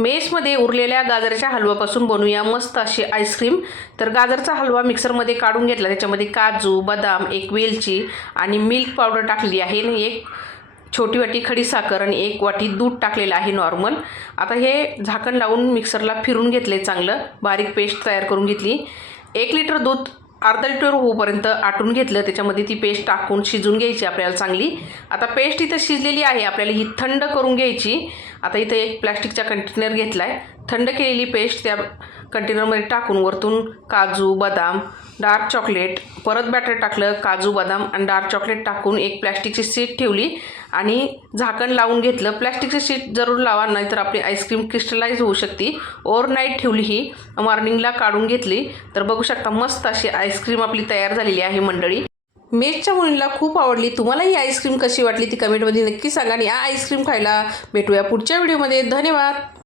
मेसमध्ये उरलेल्या गाजराच्या हलव्यापासून बनवूया मस्त अशी आईस्क्रीम। तर गाजरचा हलवा मिक्सरमध्ये काढून घेतला, त्याच्यामध्ये काजू, बदाम, एक वेलची आणि मिल्क पावडर टाकली आहे आणि एक छोटी वाटी खडी साखर आणि एक वाटी दूध टाकलेलं आहे नॉर्मल। आता हे झाकण लावून मिक्सरला फिरून घेतले, चांगलं बारीक पेस्ट तयार करून घेतली। 1 लिटर दूध अर्धा लिटर होईपर्यंत आटून घेतलं, त्याच्यामध्ये ती पेस्ट टाकून शिजून घ्यायची आपल्याला चांगली। आता पेस्ट इथं शिजलेली आहे, आपल्याला ही थंड करून घ्यायची। आता इथे एक प्लास्टिकचा कंटेनर घेतलाय, थंड केलेली पेस्ट त्या कंटेनरमध्ये टाकून वरतून काजू, बदाम, डार्क चॉकलेट, परत बॅटर टाकलं, काजू, बदाम आणि डार्क चॉकलेट टाकून एक प्लास्टिकची शीट ठेवली आणि झाकण लावून घेतलं। प्लास्टिकची शीट जरूर लावा, नाहीतर आपली आईस्क्रीम क्रिस्टलाइज होऊ शकते। ओव्हरनाईट ठेवली, ही मॉर्निंगला काढून घेतली। तर बघू शकता मस्त अशी आईस्क्रीम आपली तयार झालेली आहे मंडळी। मेसच्या मुलींना खूप आवडली। तुम्हाला ही आईस्क्रीम कशी वाटली ती कमेंटमध्ये नक्की सांगा आणि या आईस्क्रीम खायला भेटूया पुढच्या व्हिडिओमध्ये। धन्यवाद।